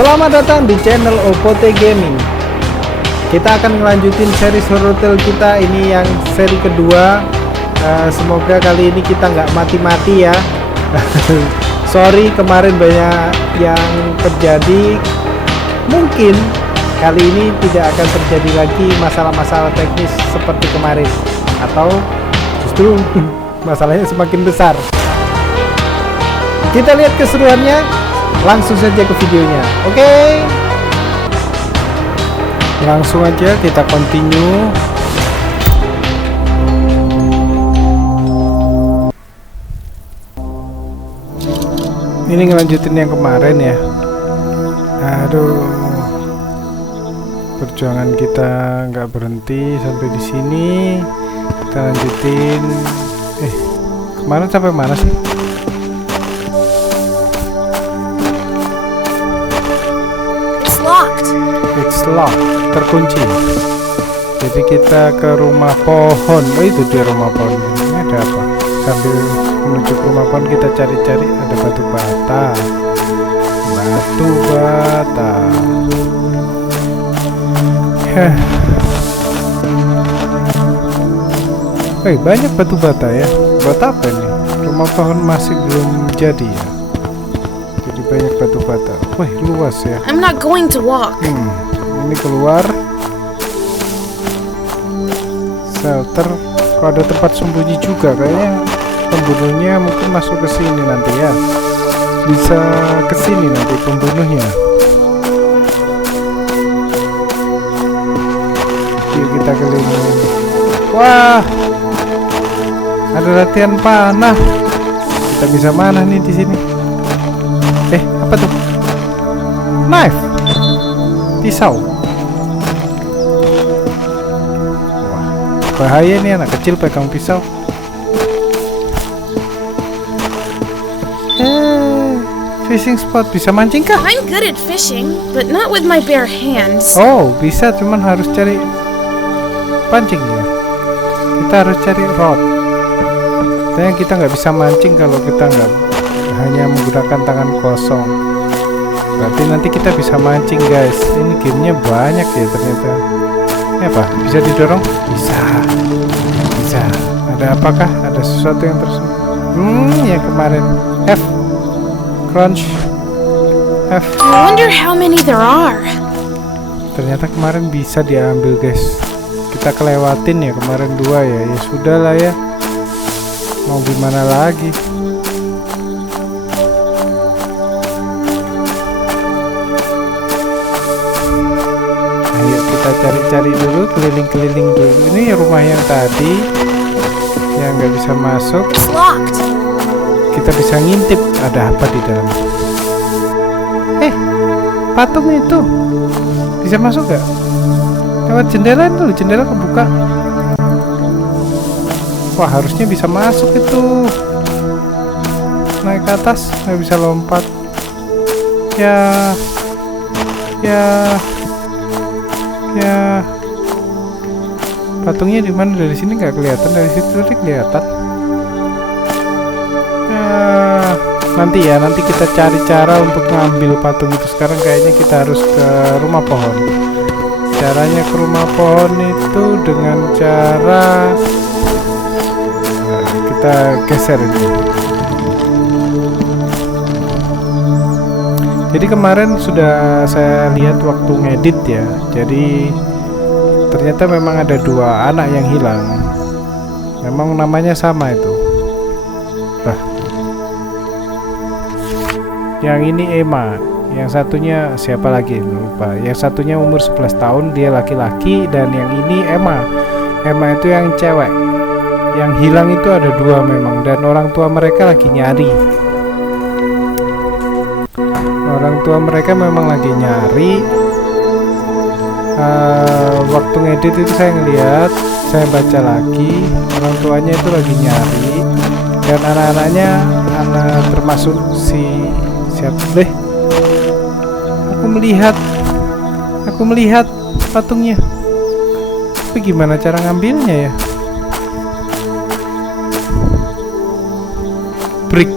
Selamat datang di channel Opote Gaming. Kita akan melanjutin series Hotel kita ini yang seri kedua. Semoga kali ini kita nggak mati-mati ya. Sorry kemarin banyak yang terjadi. Mungkin kali ini tidak akan terjadi lagi masalah-masalah teknis seperti kemarin, atau justru masalahnya semakin besar. Kita lihat keseruannya. Langsung saja ke videonya. Oke. Langsung aja kita continue. Ini ngelanjutin yang kemarin ya. Aduh. Perjuangan kita nggak berhenti sampai di sini. Kita lanjutin. Kemarin sampai mana sih? It's locked, terkunci. Jadi kita ke rumah pohon. Oh, itu dia rumah pohon. Ini ada apa? Sambil menuju ke rumah pohon kita cari-cari, ada batu bata. Batu bata. Banyak batu bata ya. Buat apa nih? Rumah pohon masih belum jadi ya. Jadi banyak batu bata. Wih, luas ya. I'm not going to walk. Ini keluar shelter. Kok ada tempat sembunyi juga, kayaknya pembunuhnya mungkin masuk ke sini nanti ya. Bisa ke sini nanti pembunuhnya. Yuk kita keliling. Wah, ada latihan panah. Kita bisa mana nih di sini? Apa tuh? Knife, pisau. Wah, bahaya nih anak kecil pegang pisau. Fishing spot, bisa mancing kah? I'm good at fishing, but not with my bare hands. Oh, bisa, cuman harus cari pancing ya. Kita harus cari rod. Ternyata kita nggak bisa mancing kalau kita nggak hanya menggunakan tangan kosong. Berarti nanti kita bisa mancing guys. Ini gamenya banyak ya ternyata. Ini apa? Bisa didorong? Bisa. Bisa. Ada apakah? Ada sesuatu yang yang kemarin. F. Crunch. F. I wonder how many there are. Ternyata kemarin bisa diambil guys. Kita kelewatin ya kemarin 2 ya. Ya sudah lah ya. Mau gimana lagi? Kita cari-cari dulu, keliling-keliling dulu. Ini rumah yang tadi yang nggak bisa masuk. Kita bisa ngintip ada apa di dalam. Patung itu bisa masuk nggak? Lewat jendela dulu, jendela kebuka. Wah, harusnya bisa masuk itu. Naik ke atas, nggak bisa lompat. Ya. Patungnya di mana? Dari sini nggak kelihatan, dari situ tadi kelihatan. Nanti kita cari cara untuk ngambil patung itu. Sekarang kayaknya kita harus ke rumah pohon. Caranya ke rumah pohon itu dengan cara kita geser ini. Jadi kemarin sudah saya lihat waktu ngedit ya. Jadi ternyata memang ada 2 anak yang hilang. Memang namanya sama itu. Yang ini Emma, yang satunya siapa lagi lupa. Yang satunya umur 11 tahun, dia laki-laki, dan yang ini Emma. Emma itu yang cewek. Yang hilang itu ada 2 memang, dan orang tua mereka lagi nyari. Orang tua mereka memang lagi nyari. Waktu ngedit itu saya ngeliat, saya baca lagi, orang tuanya itu lagi nyari, dan anak-anaknya termasuk siapa deh? Aku melihat patungnya. Tapi gimana cara ngambilnya ya? Brick.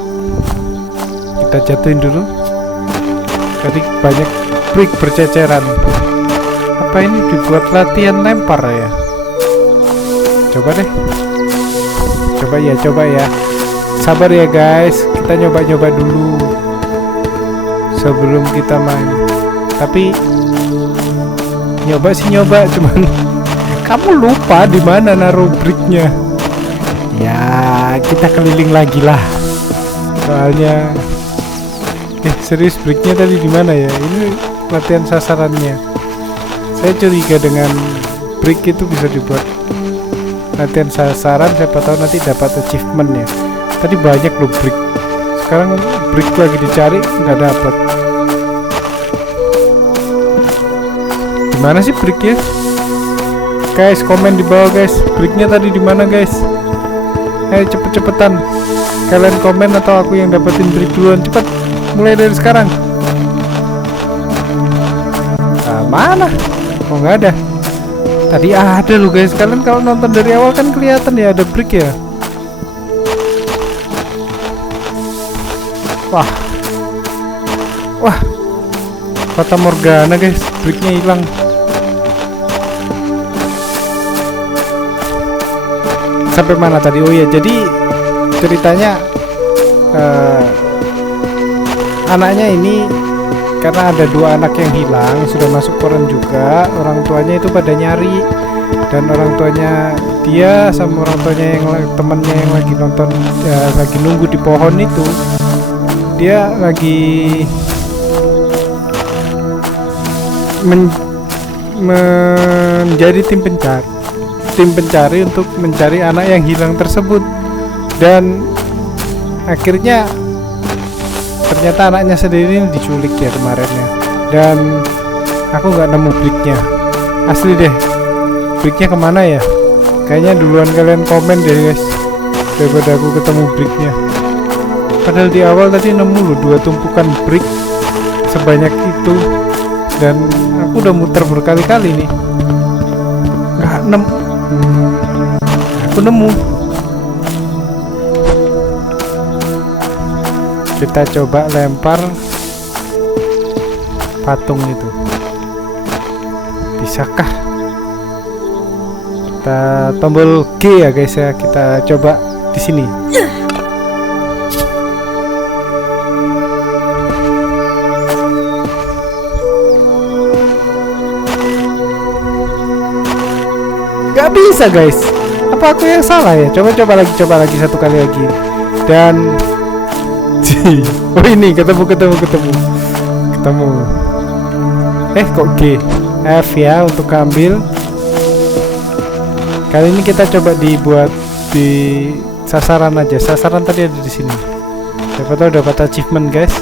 Kita jatuhin dulu. Tadi banyak brick berceceran. Apa ini dibuat latihan lempar ya? Coba deh. Coba ya. Sabar ya guys, kita nyoba-nyoba dulu sebelum kita main. Tapi nyoba sih nyoba, cuman kamu lupa di mana naruh bricknya. Ya, kita keliling lagi lah. Soalnya serius bricknya tadi di mana ya? Ini latihan sasarannya. Saya curiga dengan brick itu bisa dibuat latihan sasaran, siapa tahu nanti dapat achievement ya. Tadi banyak loh brick. Sekarang brick lagi dicari nggak dapat. Gimana sih bricknya? Guys, komen di bawah guys. Bricknya tadi di mana guys? Ayo cepet-cepetan. Kalian komen atau aku yang dapetin brick duluan. Cepet, mulai dari sekarang. Nah, mana? Oh nggak ada. Tadi ada loh guys. Kalian kalau nonton dari awal kan kelihatan ya ada brick ya. Wah, Fata Morgana guys, bricknya hilang. Sampai mana tadi? Oh iya, jadi ceritanya anaknya ini karena ada 2 anak yang hilang, sudah masuk koran juga. Orang tuanya itu pada nyari, dan orang tuanya dia sama orang tuanya yang temennya yang lagi nonton lagi nunggu di pohon itu, dia lagi menjadi tim pencari untuk mencari anak yang hilang tersebut. Dan akhirnya ternyata anaknya sendiri diculik ya kemarin ya. Dan aku nggak nemu bricknya. Asli deh, bricknya kemana ya? Kayaknya duluan kalian komen deh guys, daripada aku ketemu bricknya. Padahal di awal tadi nemu loh 2 tumpukan brick sebanyak itu, dan aku udah muter berkali-kali nih nggak nemu. Aku nemu. Kita coba lempar patung itu, bisakah? Kita tombol G ya guys ya, kita coba di sini. Gak bisa guys, apa aku yang salah ya? Coba lagi 1 kali lagi. Dan oh ini ketemu. Kok G, F ya untuk ambil. Kali ini kita coba dibuat di sasaran aja. Sasaran tadi ada di sini. Siapa tahu dapat achievement guys.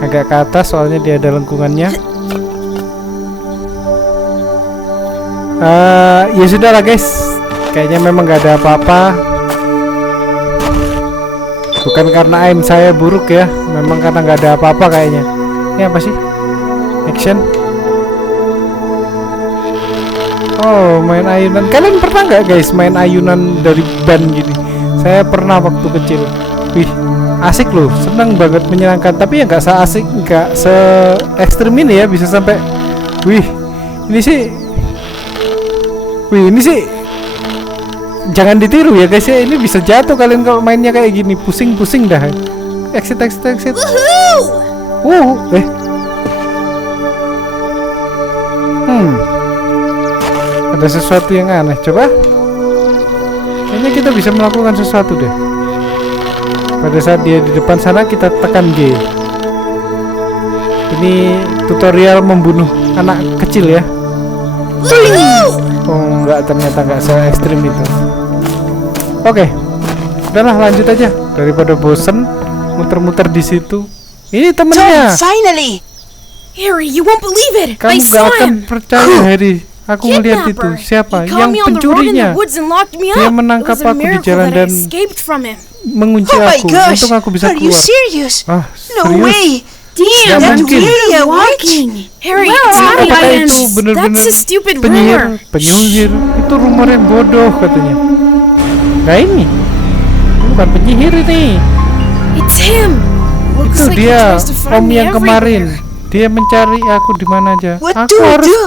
Agak ke atas soalnya dia ada lengkungannya. Ya sudah lah guys, kayaknya memang gak ada apa-apa. Bukan karena aim saya buruk ya, memang karena gak ada apa-apa kayaknya. Ini apa sih? Action. Oh, main ayunan. Kalian pernah nggak guys main ayunan dari ban gini? Saya pernah waktu kecil. Wih, asik loh, senang banget, menyenangkan. Tapi ya nggak se-asik, nggak se-ekstrim ini ya, bisa sampai. Wih, ini sih jangan ditiru ya guys ya, ini bisa jatuh kalian kalau mainnya kayak gini, pusing-pusing dah. Exit. Ada sesuatu yang aneh. Coba, kayaknya kita bisa melakukan sesuatu deh. Pada saat dia di depan sana kita tekan G. Ini tutorial membunuh anak kecil ya. Oh enggak, ternyata enggak se-ekstrim itu. Oke, udahlah lanjut aja daripada bosen muter-muter di situ. Ini temennya. Finally. Harry, you won't believe it. Kamu I gak saw akan him. percaya Harry. Aku melihat itu. Kidnapper. Siapa? He caught Yang me on the road in pencurinya. the woods and locked me Dia up. menangkap It was a aku di miracle jalan that I dan escaped from him. mengunci Oh my aku. gosh. Untung aku bisa Are you keluar. serious? Ah, No serius? way. Damn, Gak that's mungkin. really Really a walking. Harry, Where tell are me you? Apakah that itu benar-benar that's a stupid penyihir? rumor. Penyihir itu rumor yang bodoh katanya. Nah ini bukan penyihir ini. It's him. Looks Itu like he dia, tries to om find me yang kemarin. everywhere. Dia mencari aku di mana aja. What Aku do we harus do?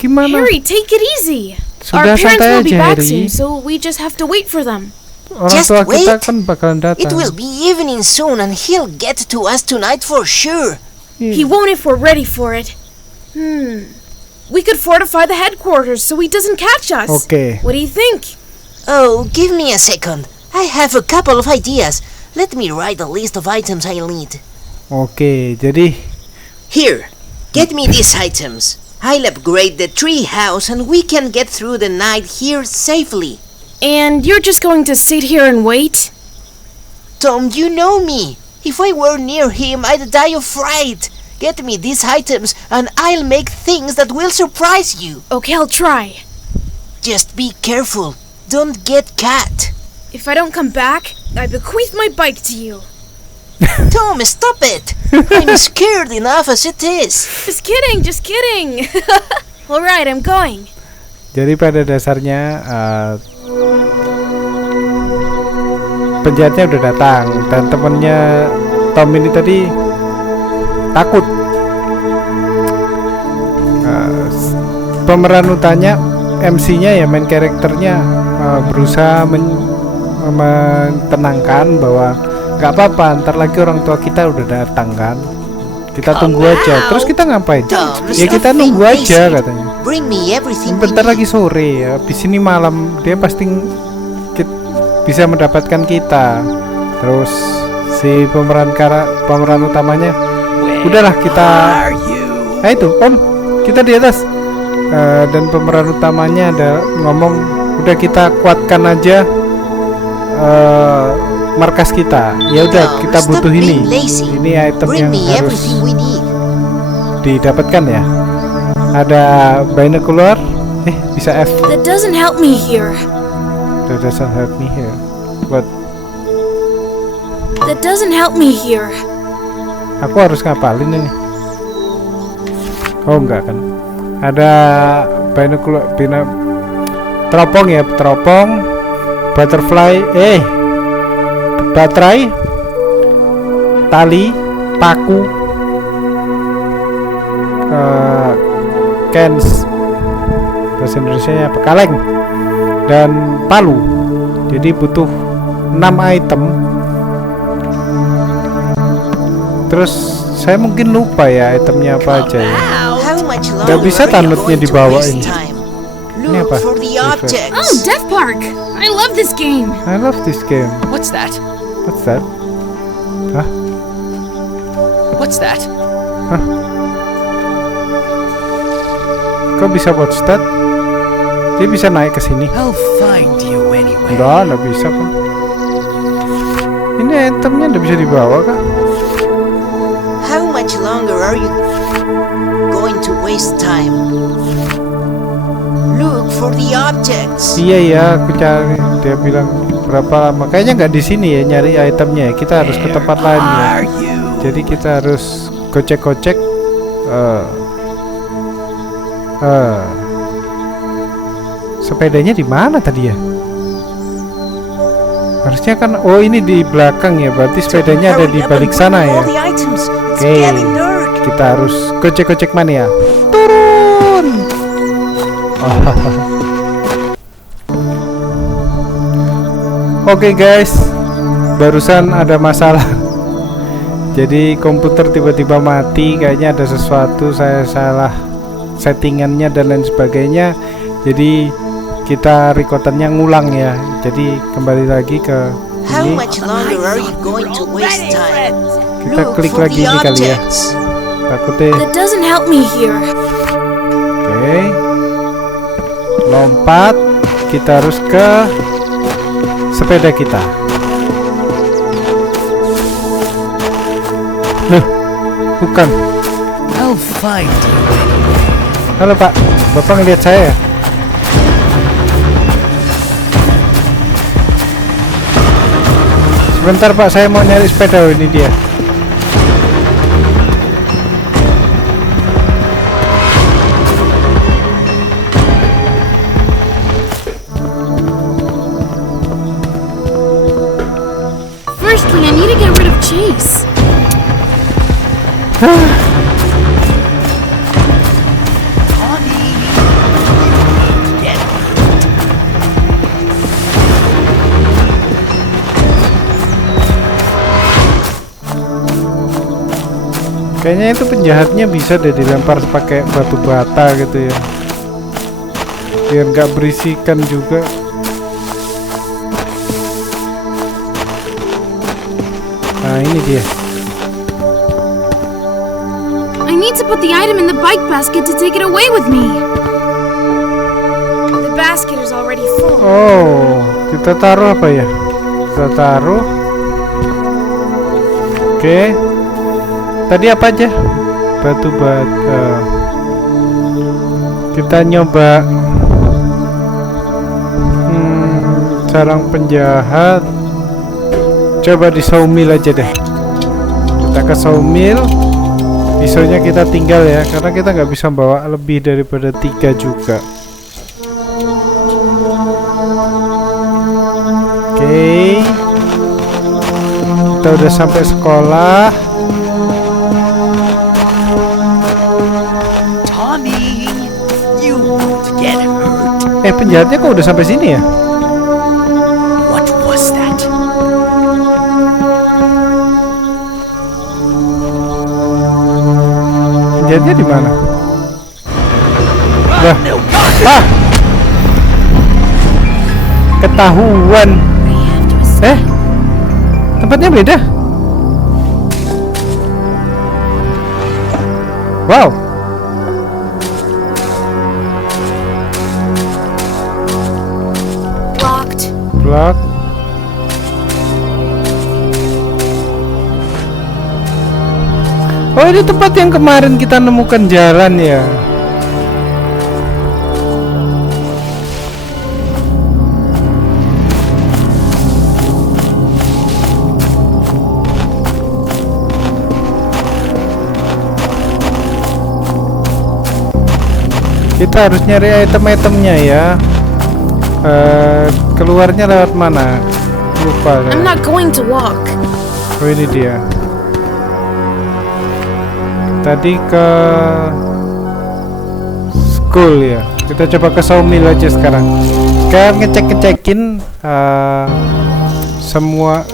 gimana? Harry, take it easy. Sudah Our parents santai will be aja, back Harry. soon, so we just have to wait for them. Orang Just tua kita wait. kan bakalan datang. It will be evening soon and he'll get to us tonight for sure. He won't if we're ready for it. We could fortify the headquarters so he doesn't catch us. Oke. What do you think? Oh, give me a second. I have a couple of ideas. Let me write a list of items I'll need. Oke, jadi Here, get me these items. I'll upgrade the tree house and we can get through the night here safely. And you're just going to sit here and wait? Tom, you know me. If I were near him, I'd die of fright. Get me these items and I'll make things that will surprise you. Okay, I'll try. Just be careful. Don't get caught. If I don't come back, I bequeath my bike to you. Tom, stop it. I'm scared enough as it is. Just kidding, just kidding. Alright, I'm going. Jadi pada dasarnya penjahatnya udah datang dan temennya Tom ini tadi takut. Pemeran utamanya, MC-nya ya, main karakternya berusaha menenangkan bahwa nggak apa-apa, ntar lagi orang tua kita udah datang kan. Kita tunggu aja. Terus kita ngapain? Tom, Ya kita nunggu aja katanya. Bring me everything we Bentar need. lagi sore ya, habis ini malam dia pasti bisa mendapatkan kita. Terus si pemeran utamanya, udahlah kita. Itu Om, kita di atas. Dan pemeran utamanya ada ngomong, udah kita kuatkan aja markas kita. Ya udah, Tom, kita stop butuh ini. being lazy. Ini item Bring yang me harus everything we need. didapatkan ya. Ada binocular, bisa F. That doesn't help me here. That doesn't help me here. But That doesn't help me here. aku harus ngapalin ini. Oh enggak kan. Ada binocular, teropong ya, teropong, butterfly, baterai, tali, paku, cans, bahasa Indonesianya apa, kaleng, dan palu. Jadi butuh 6 item. Terus saya mungkin lupa ya itemnya apa aja ya. How much Nggak longer bisa are you tanutnya going to dibawa waste ini. time? Ini Look apa? for the Refer. objects. Oh, Death Park! I love this game. I love this game. What's that? What's that? Hah? What's that? Kok bisa watch that? Dia bisa naik ke sini. I'll find you anyway. Nggak bisa kan? Ini itemnya nggak bisa dibawa kah? How much longer are you going to waste time? Look for the objects. Iya ya, aku cari. Dia bilang berapa lama? Kayaknya nggak di sini ya nyari itemnya. Kita harus ke tempat lain ya. Are you? Jadi kita harus gocek-gocek. Sepedanya di mana tadi ya? Harusnya kan, oh ini di belakang ya. Berarti sepedanya ada di balik sana ya. Oke, kita harus gocek-gocek mana ya? Turun. Oke guys, barusan ada masalah. Jadi komputer tiba-tiba mati. Kayaknya ada sesuatu, saya salah settingannya dan lain sebagainya. Jadi kita recordannya ngulang ya. Jadi kembali lagi ke How ini. much longer are you going to waste time? Kita Look klik for lagi the ini kali ya. objects. Takutnya. That doesn't help me here. Oke. Lompat. Kita harus ke sepeda kita. Loh, bukan. I'll find you. Halo Pak, Bapak ngeliat saya ya? Sebentar Pak, saya mau nyari sepeda. Oh, ini dia. Firstly, I need to get rid of Chase. Kayaknya itu penjahatnya bisa deh dilempar pakai batu bata gitu ya, biar nggak berisikan juga. Nah ini dia. I need to put the item in the bike basket to take it away with me. The basket is already full. Oh, kita taruh apa ya? Kita taruh. Oke. Tadi apa aja? Batu bata. Kita nyoba sarang penjahat. Coba di sawmill aja deh. Kita ke sawmill. Pisaunya kita tinggal ya, karena kita nggak bisa bawa lebih daripada 3 juga. Oke. Kita udah sampai sekolah. Tommy, you won't get hurt. Penjahatnya kok udah sampai sini ya? What was that? Penjahatnya di mana? Lah, No. ketahuan. I have to escape. Tempatnya beda. Wow. Locked. Block. Oh, ini tempat yang kemarin kita nemukan jalan ya. Kita harus nyari item-itemnya ya. Keluarnya lewat mana? Lupa I'm saya. not going to walk. Oh ini dia. Tadi ke school ya. Kita coba ke sawmill aja sekarang. Sekarang ngecek-ngecekin semua.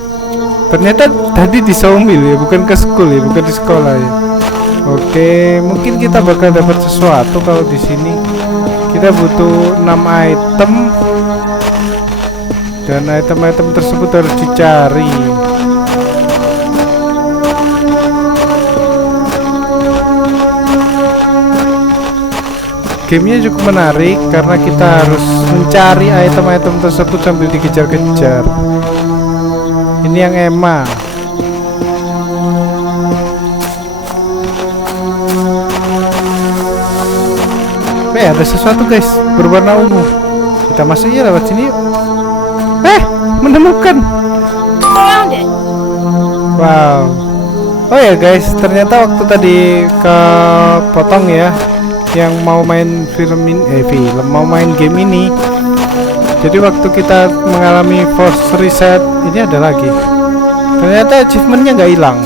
Ternyata tadi di sawmill ya, bukan ke school ya, bukan di sekolah ya. Oke, mungkin kita bakal dapat sesuatu kalau di sini. Kita butuh 6 item dan item-item tersebut harus dicari. Gamenya cukup menarik karena kita harus mencari item-item tersebut sambil dikejar-kejar. Ini yang Emma. Ada sesuatu guys, berwarna ungu. Kita masuk ya lewat sini yuk. Menemukan. Found it. Wow. Oh ya guys, ternyata waktu tadi ke potong ya, yang mau main mau main game ini. Jadi waktu kita mengalami force reset, ini ada lagi. Ternyata achievementnya nggak hilang,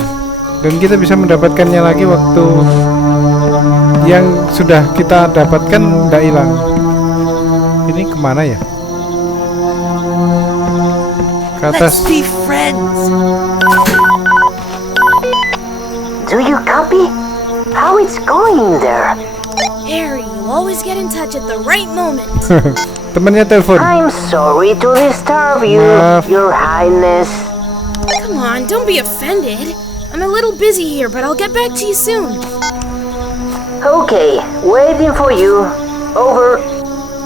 dan kita bisa mendapatkannya lagi waktu yang sudah kita dapatkan nggak hilang. Ini kemana ya? Ke Let's atas. be friends. Do you copy? How it's going there? Harry, you always get in touch at the right moment. Temennya telepon. I'm sorry to disturb you, Maaf. Your Highness. Come on, don't be offended. I'm a little busy here, but I'll get back to you soon. Okay, waiting for you. Over.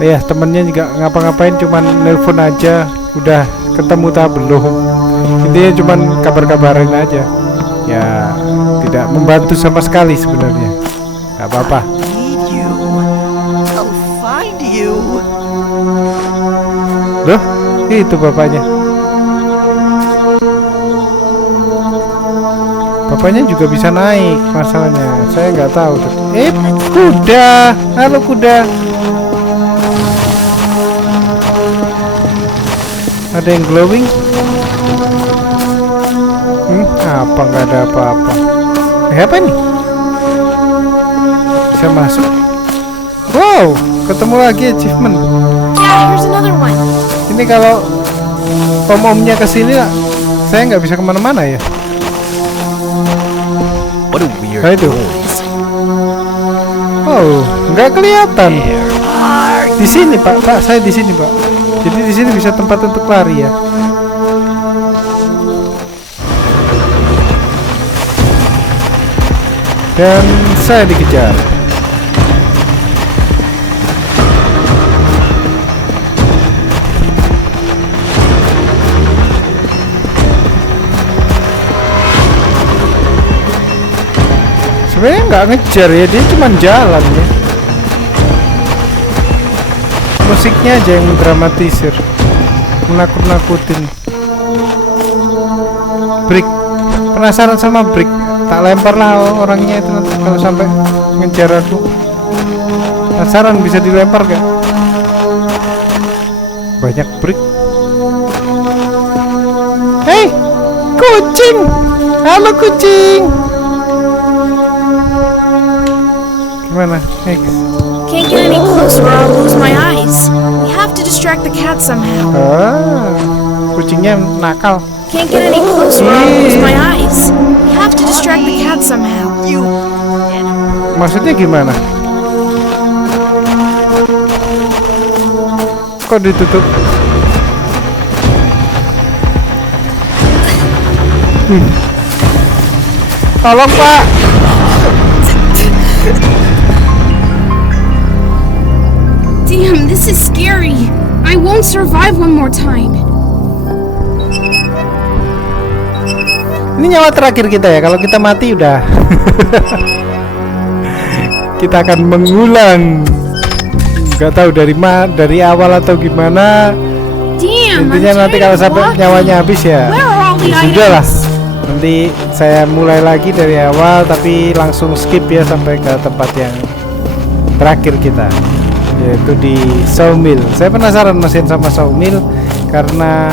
Ya, temennya juga ngapa-ngapain, cuman nelpon aja. Udah ketemu tak belum? Intinya cuman kabar-kabarin aja. Ya, tidak membantu sama sekali sebenarnya. Gak apa-apa. Need you. I'll find you. Loh, itu bapaknya. Bapaknya juga bisa naik, masalahnya saya nggak tahu. Kuda, halo kuda. Ada yang glowing? Apa nggak ada apa-apa? Apa ini? Bisa masuk? Wow, ketemu lagi achievement. Yeah, here's another one. Ini kalau om-omnya kesini, saya nggak bisa kemana-mana ya. What a weird Nah, itu. noise. Oh, nggak kelihatan. Where are you? Di sini Pak, saya di sini Pak. Jadi di sini bisa tempat untuk lari ya. Dan saya dikejar. Sebenarnya nggak ngejar ya, dia cuma jalan ya. Musiknya aja yang mendramatisir, menakut-nakutin. Brick, penasaran sama Brick? Tak lempar lah orangnya itu nanti kalau sampai ngejar aku. Penasaran bisa dilempar gak? Banyak Brick. Hei, kucing! Halo kucing! Gimana? Next. Can't get any closer or I'll lose my eyes. We have to distract the cat somehow. Kucingnya nakal. Can't get any closer or I'll lose my eyes. We have to distract the cat somehow. Maksudnya gimana? Kok ditutup? Tolong Pak. Damn, this is scary. I won't survive one more time. Ini nyawa terakhir kita ya. Kalau kita mati udah. Kita akan mengulang. Gak tahu dari awal atau gimana. Damn, I'm Intinya nanti kalau tired of sampai walking. nyawanya habis ya. Where are all the Ya sudah lah. items? Nanti saya mulai lagi dari awal tapi langsung skip ya sampai ke tempat yang terakhir kita, yaitu di sawmill. Saya penasaran mesin sama sawmill karena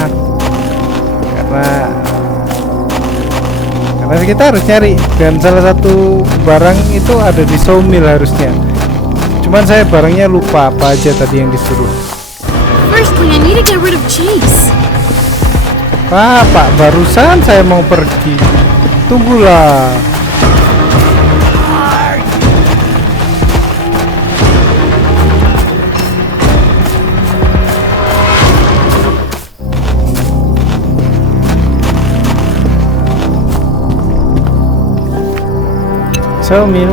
kita harus nyari dan salah satu barang itu ada di sawmill harusnya. Cuman saya barangnya lupa apa aja tadi yang disuruh. Firstly, I need to get rid of Chase. Pak, barusan saya mau pergi. Tunggulah. Sawmill.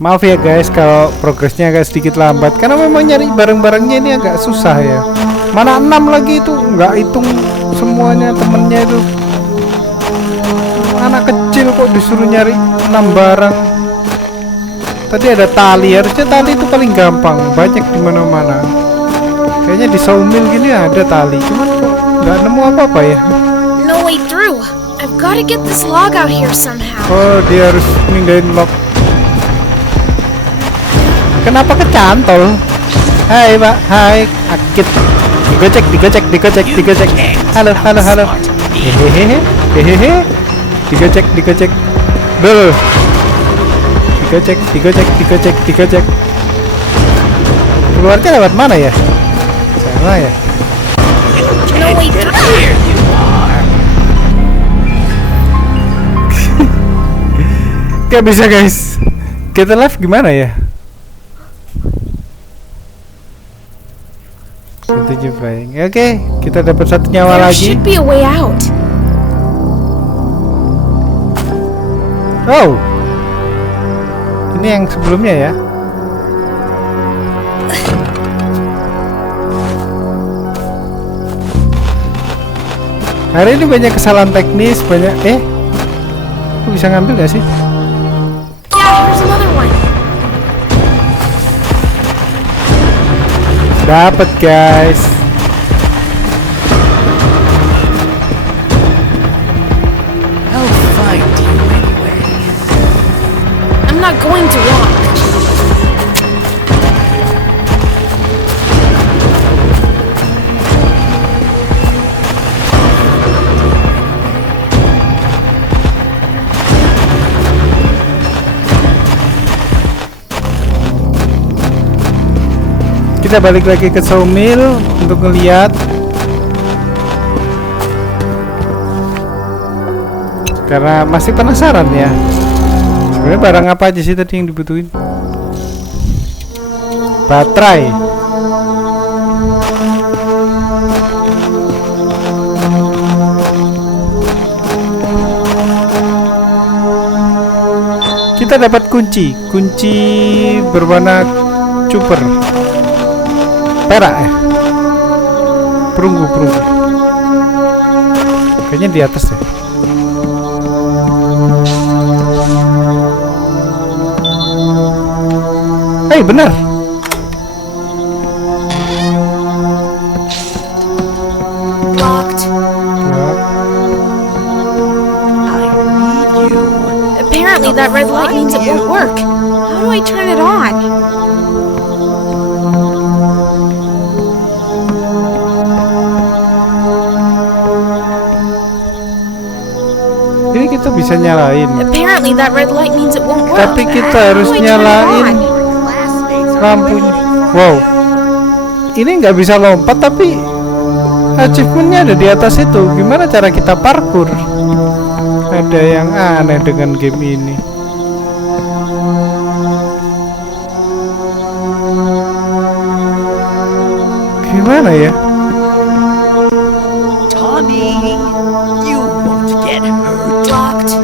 Maaf ya guys kalau progresnya agak sedikit lambat karena memang nyari barang-barangnya ini agak susah ya. Mana 6 lagi itu nggak hitung semuanya temennya itu. Anak kecil kok disuruh nyari 6 barang. Tadi ada tali, harusnya tali itu paling gampang, banyak di mana-mana. Kayaknya di sawmill gini ada tali, cuman kok nggak nemu apa-apa ya. No way through. I've got to get this log out here somehow. Oh, dia harus mindahin lock. Kenapa kecantol? Hai Pak, hai Akit. Digocek. Halo. Hehehe. Digocek. Duh. Digocek. Keluarnya lewat mana ya? Sana ya. No way through. Here you are. Gak bisa guys. Kita live gimana ya? Setuju Frank. Oke, kita dapat satu nyawa There lagi. should be a way out. Oh, ini yang sebelumnya ya. Hari ini banyak kesalahan teknis, banyak. Aku bisa ngambil gak sih? Yeah, here's another one. Dapat guys. I'll find you anyway. I'm not going to walk. Kita balik lagi ke sawmill untuk ngeliat. Karena masih penasaran ya. Sebenarnya barang apa aja sih tadi yang dibutuhin? Baterai. Kita dapat kunci berwarna cuper perak ya, perunggu. Kayaknya di atas deh. Benar. Locked. I need you. Apparently that red light means it won't work. How do I turn it on? Ini kita bisa nyalain. Apparently that red light means it won't work. Tapi kita How harus do I turn it nyalain on? lampunya. Wow. Ini nggak bisa lompat tapi achievementnya ada di atas itu. Gimana cara kita parkour? Ada yang aneh dengan game ini. Gimana ya? Tommy, you won't get hurt. Locked.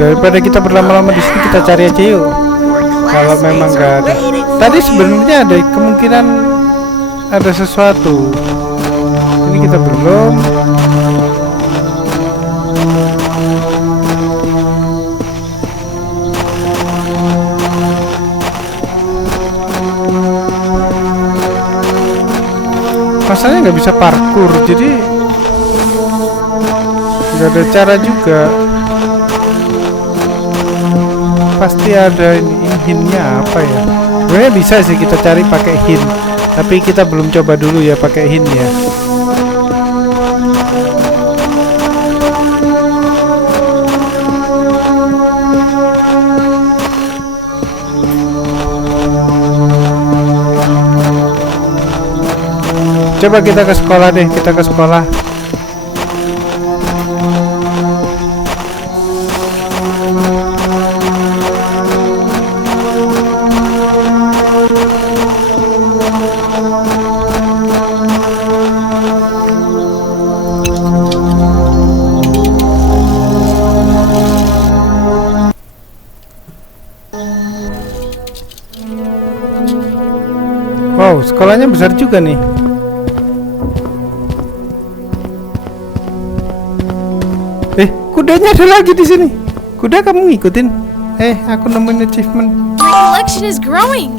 Daripada kita berlama-lama di sini, kita cari aja yuk. Kalau memang nggak ada. Tadi sebenarnya ada kemungkinan ada sesuatu. Ini kita belum. Masalahnya nggak bisa parkour, jadi nggak ada cara juga. Pasti ada ini hintnya apa ya? Sebenarnya bisa sih kita cari pakai hint, tapi kita belum coba dulu ya pakai hint ya. Coba kita ke sekolah deh, kita ke sekolah. Wow, sekolahnya besar juga nih. Kudanya ada lagi di sini. Kuda kamu ngikutin? Aku nemuin achievement. My collection is growing.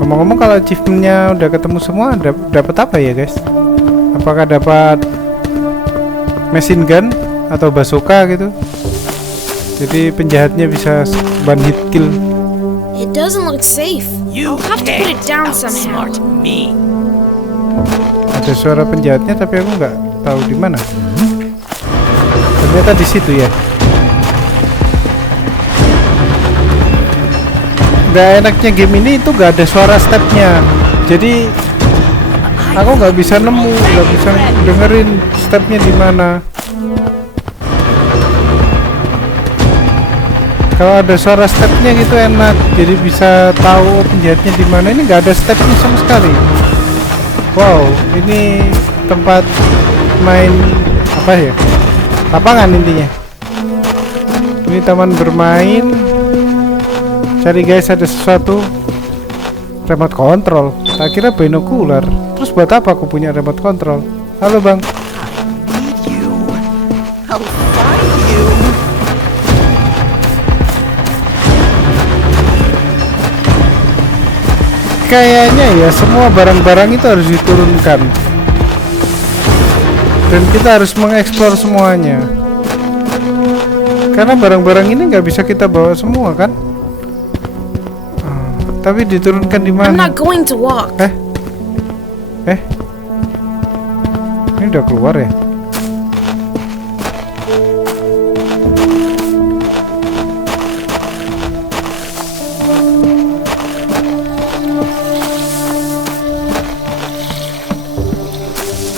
Ngomong-ngomong, kalau achievementnya udah ketemu semua, dapat apa ya guys? Apakah dapat machine gun atau bazooka gitu? Jadi penjahatnya bisa one hit kill. It doesn't look safe. You I'll have to put it down somehow. outsmart me. Ada suara penjahatnya tapi aku nggak tahu di mana. Ternyata di situ ya. Nggak enaknya game ini itu nggak ada suara stepnya. Jadi aku nggak bisa nemu, nggak bisa dengerin stepnya di mana. Kalau ada suara stepnya gitu enak, jadi bisa tahu penjahatnya di mana. Ini nggak ada stepnya sama sekali. Wow, ini tempat main apa ya? Lapangan intinya. Ini taman bermain. Cari guys, ada sesuatu. Remote control. Tak kira binokular. Terus buat apa aku punya remote control? Halo bang. Need you. I'll find you. Kayaknya ya semua barang-barang itu harus diturunkan. Dan kita harus mengeksplor semuanya. Karena barang-barang ini nggak bisa kita bawa semua kan? Tapi diturunkan di I'm mana? not going to walk. Ini udah keluar ya?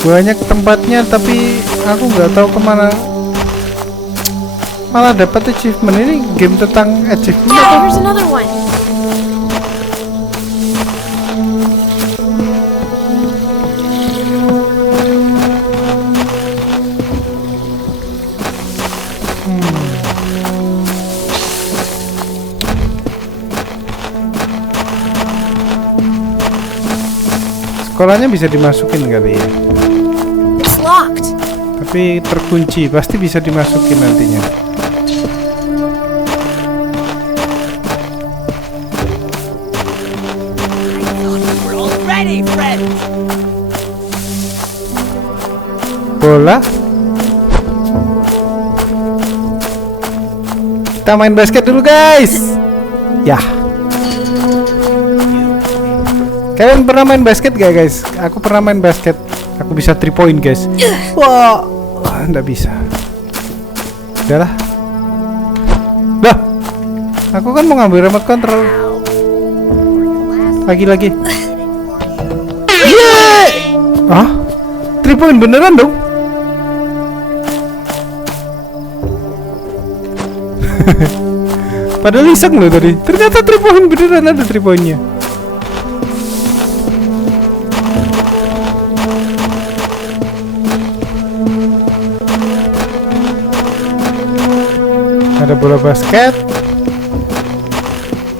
banyak tempatnya, tapi aku nggak tahu kemana. Malah dapat achievement. Ini game tentang achievement Dad, apa? here's another one. Sekolahnya bisa dimasukin kali ya, It's locked. tapi terkunci. Pasti bisa dimasukin nantinya. We're all ready, friends. Bola. Kita main basket dulu guys. Ya. Kalian pernah main basket gak guys? Aku pernah main basket. Aku bisa 3 point guys. Wah, nggak bisa. Udahlah. Dah. Aku kan mau ngambil remote control. Lagi-lagi. Ah? 3 point beneran dong? Padahal iseng loh tadi. Ternyata 3 point beneran, ada 3 pointnya. Ada bola basket.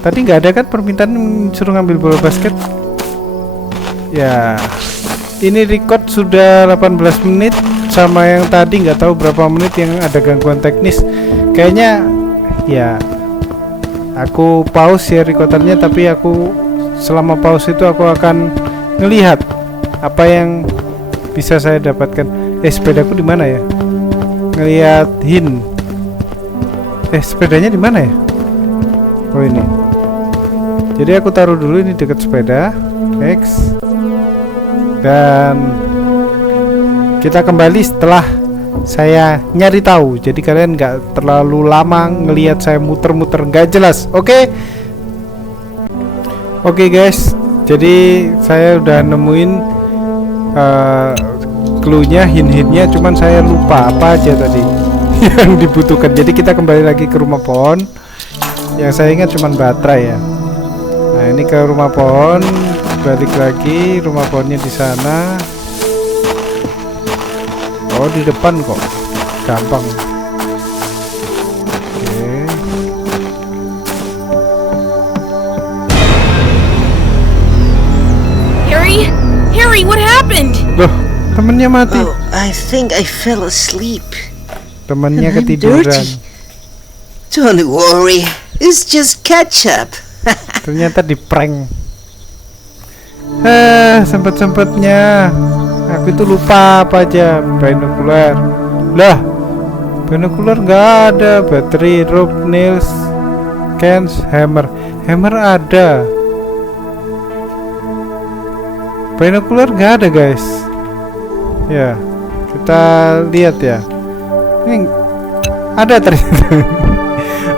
Tadi nggak ada kan permintaan suruh ngambil bola basket? Ya, ini record sudah 18 menit. Sama yang tadi nggak tahu berapa menit yang ada gangguan teknis. Kayaknya ya aku pause ya recordannya, tapi aku selama pause itu aku akan ngelihat apa yang bisa saya dapatkan. Sepedaku di mana ya? Ngelihat hint. Sepedanya di mana ya? Oh ini. Jadi aku taruh dulu ini dekat sepeda. X. Dan kita kembali setelah saya nyari tahu. Jadi kalian nggak terlalu lama ngelihat saya muter-muter nggak jelas. Oke? Oke guys. Jadi saya udah nemuin clue-nya, hint-hintnya. Cuman saya lupa apa aja tadi yang dibutuhkan. Jadi kita kembali lagi ke rumah pohon. Yang saya ingat cuman baterai ya. Nah ini ke rumah pohon, balik lagi, rumah pohonnya di sana. Oh di depan kok, gampang. Oke. Harry, what happened? Loh, temennya mati. Oh, I think I fell asleep. Temennya I'm ketiduran. dirty. Don't worry, it's just ketchup. Ternyata di prank. Sempet-sempetnya aku itu lupa apa aja. Binokular. Lah, binokular nggak ada. Battery, rope, nails, cans, hammer. Hammer ada. Binokular nggak ada guys. Ya, kita lihat ya. Ini ada ternyata.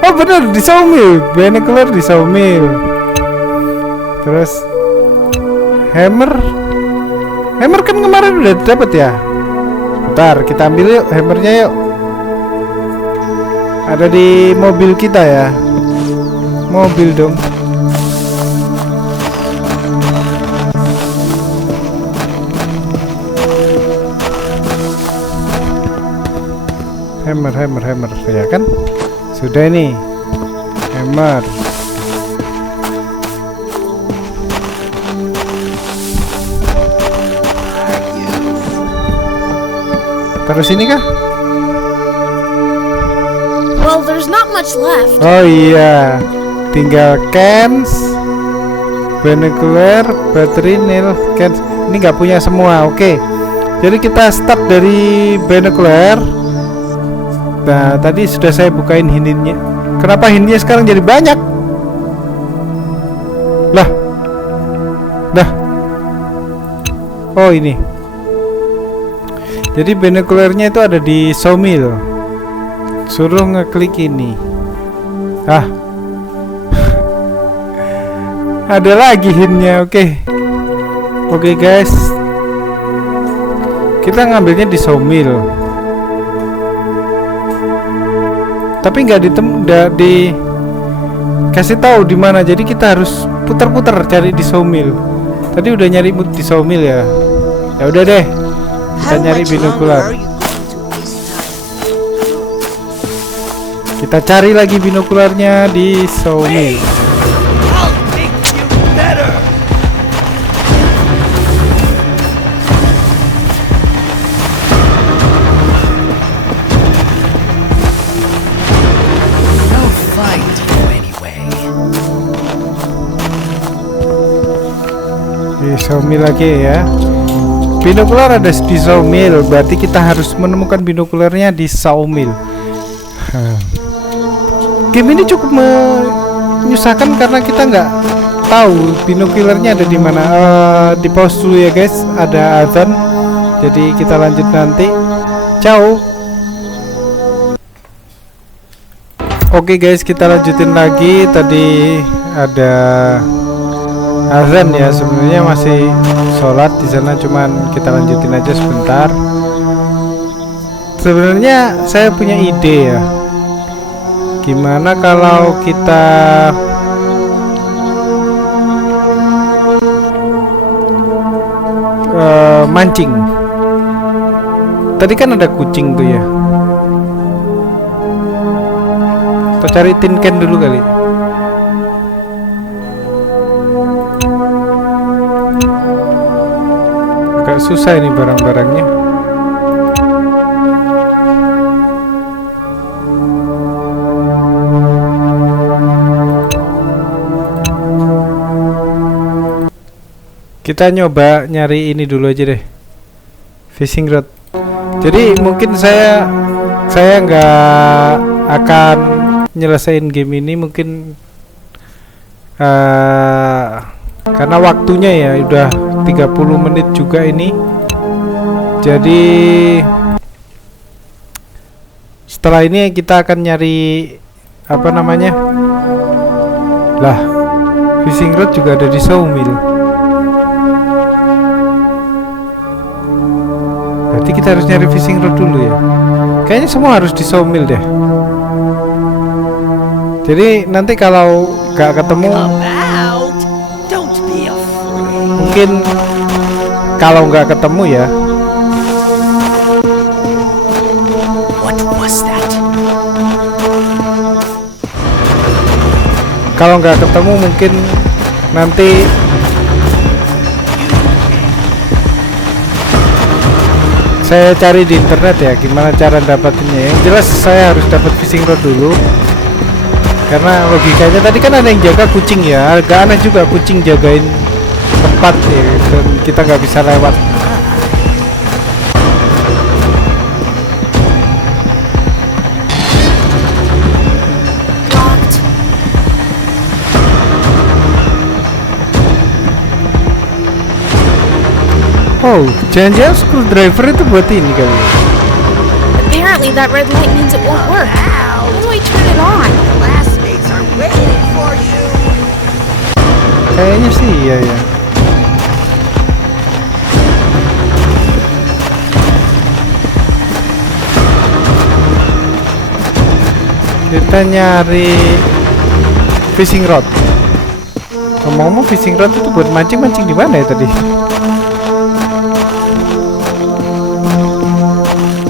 Oh bener, di sawmill. Binocular di sawmill. Terus hammer kan kemarin udah dapat ya. Bentar, kita ambil yuk hammernya yuk. Ada di mobil kita ya. Mobil dong. Hammer ya kan? Sudah ini hammer. Terus ini kah? Well, there's not much left. Oh iya, tinggal cans, binocular, battery, nail, cans. Ini nggak punya semua. Oke. Jadi kita start dari binocular. Nah, tadi sudah saya bukain hintnya. Kenapa hintnya sekarang jadi banyak? Lah. Oh, ini. Jadi binocularnya itu ada di sawmill. Suruh ngeklik ini. Ada lagi hintnya. Oke guys. Kita ngambilnya di sawmill. Tapi nggak kasih tahu di mana. Jadi kita harus putar-putar cari di sawmill. Tadi udah nyari di sawmill ya. Ya udah deh. Kita How nyari much longer binokular. are you going to waste time? Kita cari lagi binokularnya di sawmill. I'll make you better. No fight anyway. Di sawmill lagi ya. Binokular ada di sawmill, berarti kita harus menemukan binokularnya di sawmill. Game ini cukup menyusahkan karena kita nggak tahu binokularnya ada di mana. Di pause dulu ya guys, ada azan. Jadi kita lanjut nanti. Ciao. Oke guys, kita lanjutin lagi. Tadi ada azan ya, sebenarnya masih sholat di sana, cuman kita lanjutin aja sebentar. Sebenarnya saya punya ide ya. Gimana kalau kita mancing? Tadi kan ada kucing tuh ya. Kita cari tin can dulu kali. Agak susah ini barang-barangnya. Kita nyoba nyari ini dulu aja deh, fishing rod. Jadi mungkin saya nggak akan nyelesain game ini mungkin karena waktunya ya udah 30 menit juga ini. Jadi setelah ini kita akan nyari apa namanya lah, fishing rod juga ada di sawmill. Berarti kita harus nyari fishing rod dulu ya. Kayaknya semua harus di sawmill deh. Jadi nanti kalau nggak ketemu, Come out. Don't be afraid. mungkin kalau nggak ketemu ya, What was that? kalau nggak ketemu mungkin nanti saya cari di internet ya gimana cara dapatinnya. Yang jelas saya harus dapat fishing rod dulu, karena logikanya tadi kan ada yang jaga kucing ya. Agak aneh juga kucing jagain tempat ya, dan kita nggak bisa lewat. Locked. Oh, jangan-jangan screwdriver itu buat ini kali. Apparently that red light means it won't work. How do I turn it on? Classmates are waiting for you. Kayaknya sih iya ya. Kita nyari fishing rod. Ngomong-ngomong fishing rod itu buat mancing-mancing di mana ya tadi?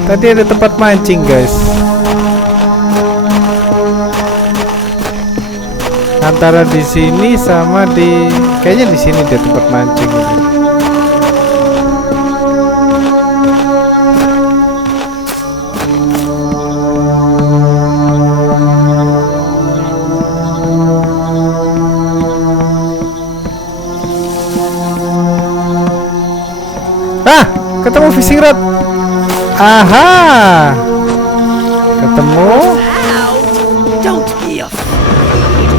Tadi ada tempat mancing guys. Antara di sini sama di, kayaknya di sini dia tempat mancing ini. Ah, ketemu fishing rod. Aha, ketemu. Out. Don't be afraid.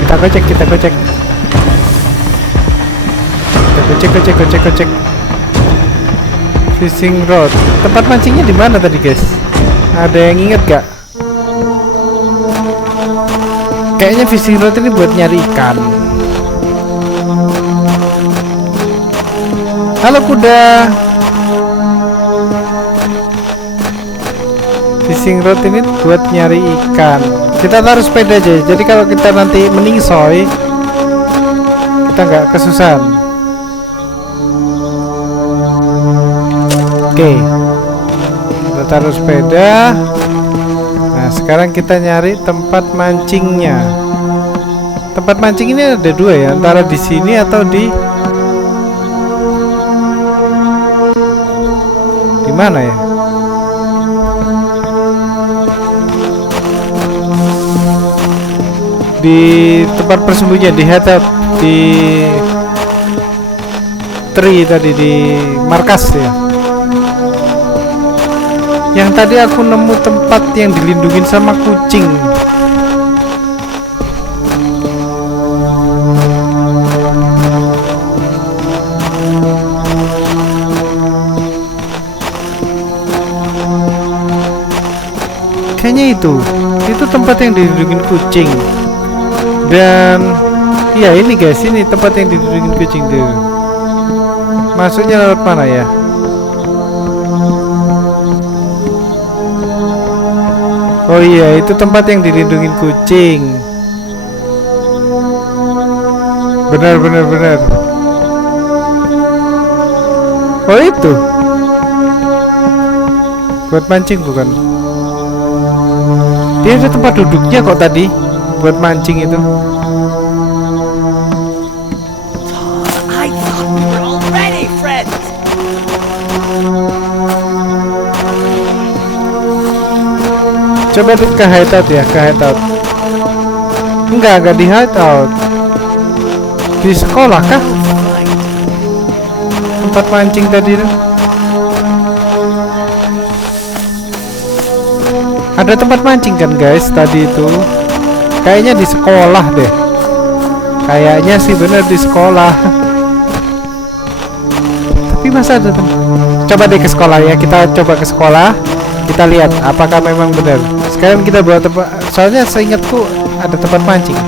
Kita gocek. Kita gocek. Fishing rod. Tempat mancingnya di mana tadi, guys? Ada yang inget gak? Kayaknya fishing rod ini buat nyari ikan. Halo kuda. Fishing rod ini buat nyari ikan. Kita taruh sepeda aja. Jadi kalau kita nanti meningsoy, kita nggak kesusahan. Oke. Kita taruh sepeda. Nah, sekarang kita nyari tempat mancingnya. Tempat mancing ini ada dua ya, antara di sini atau di mana ya? Di tempat persembunyian, di hideout, di tree tadi, di markas ya. Yang tadi aku nemu tempat yang dilindungin sama kucing. Kayaknya itu tempat yang dilindungin kucing. Dan iya ini guys, ini tempat yang dilindungin kucing tuh. Masuknya lewat mana ya? Oh iya, itu tempat yang dilindungin kucing. Benar. Oh itu buat mancing bukan? Dia ada tempat duduknya kok tadi buat mancing itu. I thought we were already friends. Coba ke hideout ya, ke hideout. Enggak di hideout. Di sekolah kah? Tempat mancing tadi tuh. Ada tempat mancing kan guys tadi itu. Kayaknya di sekolah deh. Kayaknya sih bener di sekolah. Tapi masa ada coba deh ke sekolah ya. Kita coba ke sekolah. Kita lihat apakah memang benar. Sekarang kita bawa tempat. Soalnya seingatku ada tempat mancing.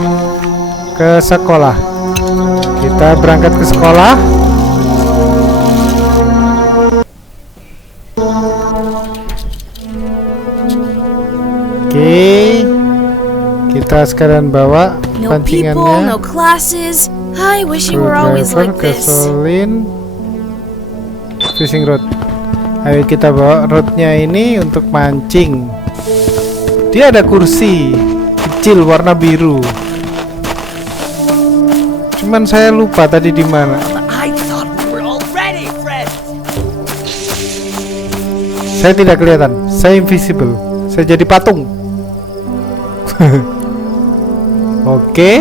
Ke sekolah. Kita berangkat ke sekolah. Oke, kita sekarang bawa No people, pancingannya. no classes. I wish it were always like this. Gasolin, fishing rod. Ayo kita bawa rodnya ini untuk mancing. Dia ada kursi kecil warna biru. Cuman saya lupa tadi di mana. I thought we were already friends. Saya tidak kelihatan. Saya invisible. Saya jadi patung. Oke.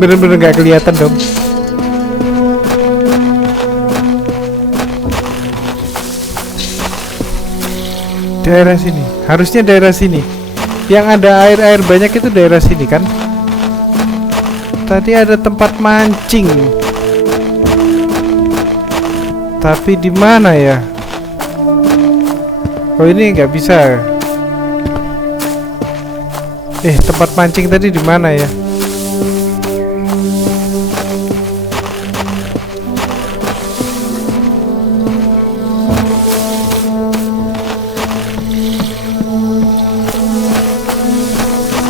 Bener-bener nggak kelihatan dong. Daerah sini. Harusnya daerah sini. Yang ada air banyak itu daerah sini kan? Tadi ada tempat mancing. Tapi di mana ya? Oh ini nggak bisa. Tempat mancing tadi di mana ya?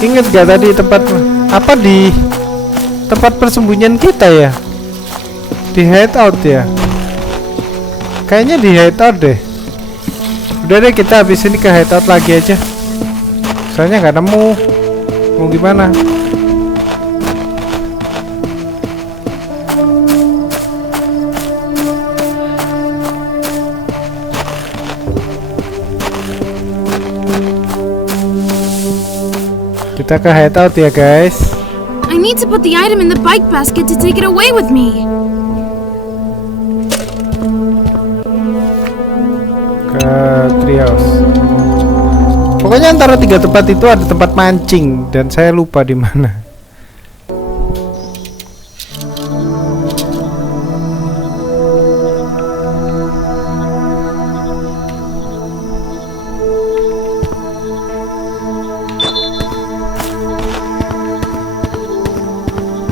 Ingat gak tadi tempat apa di tempat persembunyian kita ya? Di hideout ya? Kayaknya di hideout deh. Udah deh kita habis ini ke hideout lagi aja. Soalnya nggak nemu. Mau gimana? Kita ke hideout ya guys. I need to put the item in the bike basket to take it away with me. Ke Treehouse. Pokoknya antara tiga tempat itu ada tempat mancing dan saya lupa di mana.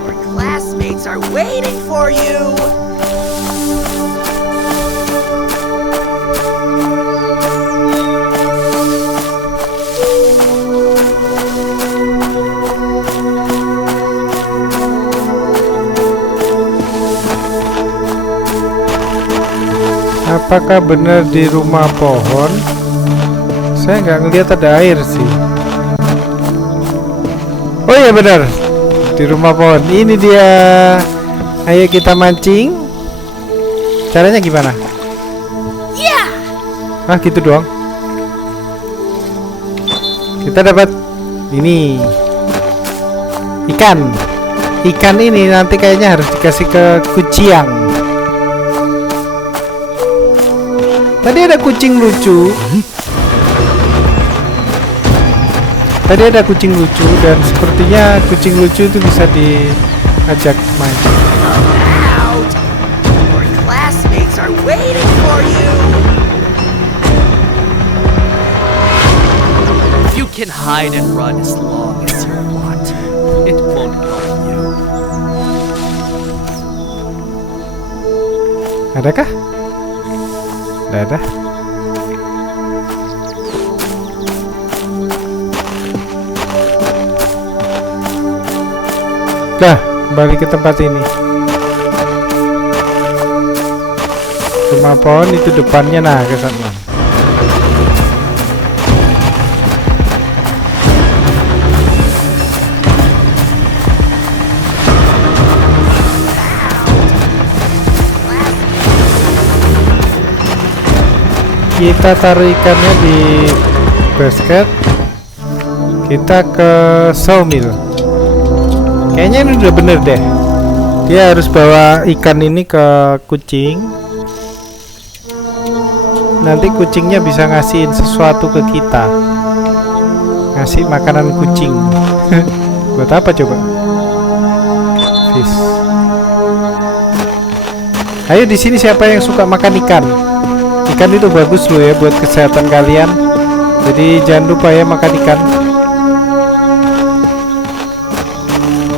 We're classmates classmates are waiting for you. Apakah benar di rumah pohon? Saya nggak ngelihat ada air sih. Oh iya benar, di rumah pohon. Ini dia. Ayo kita mancing. Caranya gimana? Yeah! Ah gitu doang. Kita dapat ini ikan. Ikan ini nanti kayaknya harus dikasih ke kucing. Tadi ada kucing lucu. Tadi ada kucing lucu dan sepertinya kucing lucu itu bisa diajak main. Out! Your classmates are waiting for you. You can hide and run as long as you want. It won't help you. Adakah? Tidak ada. Dah, kembali ke tempat ini. Rumah pohon itu depannya, nah ke sana. Kita taruh ikannya di basket. Kita ke sawmill. Kayaknya ini udah bener deh. Dia harus bawa ikan ini ke kucing. Nanti kucingnya bisa ngasihin sesuatu ke kita. Ngasih makanan kucing. Buat apa coba? Fish. Ayo di sini siapa yang suka makan ikan? Ikan itu bagus loh ya buat kesehatan kalian. Jadi jangan lupa ya makan ikan.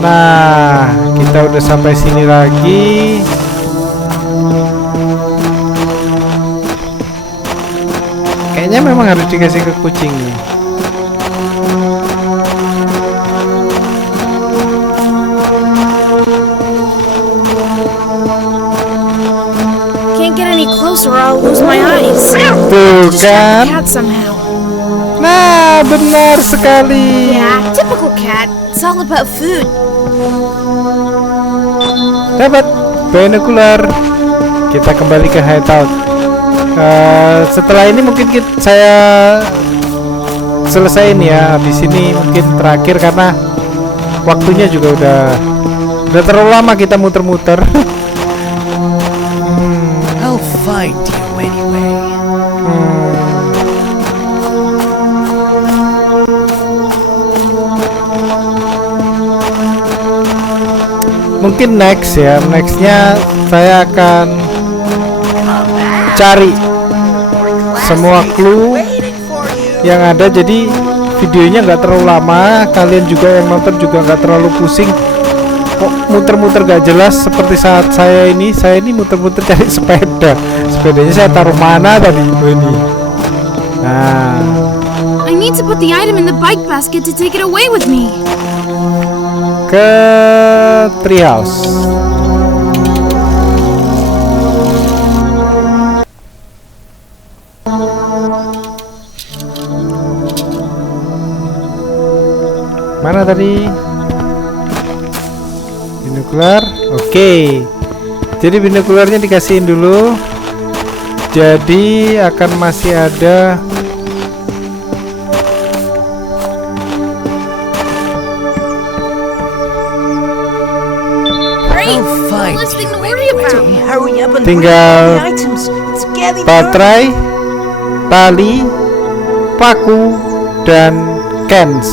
Nah, kita udah sampai sini lagi. Kayaknya memang harus dikasih ke kucing nih. Can't get any closer or I'll lose my eyes. Tuh Distract the kan? cat somehow. Nah, benar sekali. Yeah, typical cat. It's all about food. Dapat binokular. Kita kembali ke hideout. Setelah ini mungkin saya selesaiin ya. Habis ini mungkin terakhir karena waktunya juga udah terlalu lama kita muter-muter. I'll find you anyway. Mungkin nextnya saya akan cari semua clue yang ada, jadi videonya nggak terlalu lama, kalian juga yang nonton juga nggak terlalu pusing kok muter-muter gak jelas seperti saat saya ini muter-muter cari sepedanya saya taruh mana tadi. Ini nah I need to put the item in the bike basket to take it away with me. ke treehouse. Mana tadi? Binokular. Oke. Jadi binokularnya dikasihin dulu. Jadi akan masih ada Great. I'll find Less thing you to worry about. Hurry up and Tinggal bring all the items. It's getting baterai, tali, paku, dan cans.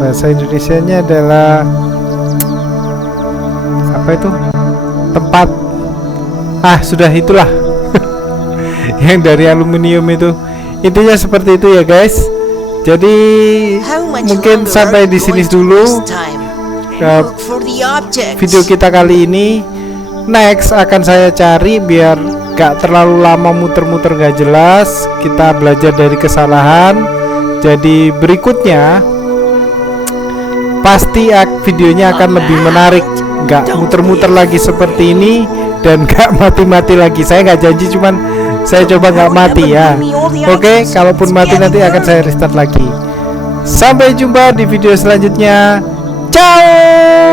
Bahasa Indonesianya adalah apa itu? Tempat. Sudah itulah. Yang dari aluminium itu. Intinya seperti itu ya guys. Jadi How much mungkin longer sampai are di you sini going to dulu. waste time? Look for the objects. video kita kali ini. Next akan saya cari biar gak terlalu lama muter-muter gak jelas. Kita belajar dari kesalahan. Jadi berikutnya pasti videonya akan lebih menarik, gak muter-muter lagi seperti ini dan gak mati-mati lagi. Saya gak janji, cuman saya coba gak mati ya. Oke, kalaupun mati nanti akan saya restart lagi. Sampai jumpa di video selanjutnya. Ciao.